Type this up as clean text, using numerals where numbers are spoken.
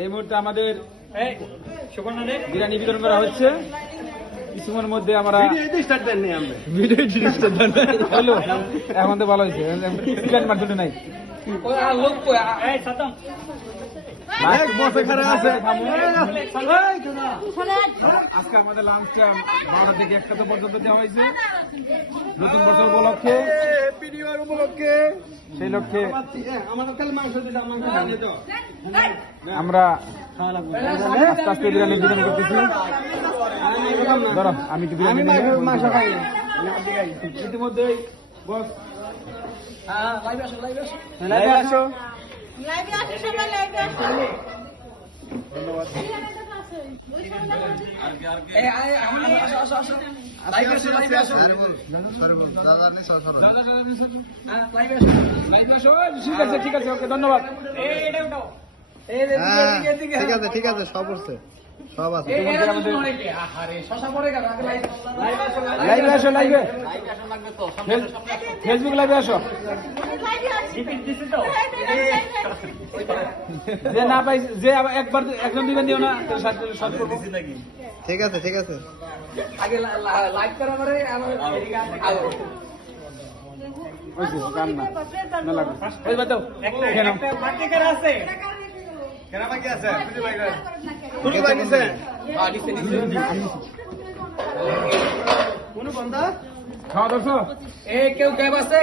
এই মুহূর্তে আমাদের বিরিয়ানি বিতরণ করা হচ্ছে। কিছুক্ষণের মধ্যে আমরা হলো এখন তো ভালো হয়েছে, চিকেন মার্কেটে নাই। আজকে আমাদের লাঞ্চটা 12 থেকে 1টা পর্যন্ত দেওয়া হয়েছে নতুন বছর উপলক্ষে, সেই লক্ষ্যে আমরা আস্তে আস্তে বিরিয়ানি বিতরণ করতেছি। ধরো আমি একটু বিরিয়ানি ইতিমধ্যেই বস লাইভে আসো। ঠিক আছে, ওকে, ধন্যবাদ। ঠিক আছে, সব আছে, সব আছে। লাইভে আসো, লাইভে ফেসবুক লাইভে আসো। যে না পাই, যে একবার একজন দিবেন দিও না, ঠিক আছে, ঠিক আছে। খাওয়া দর্শ কেউ গ্যাপ আছে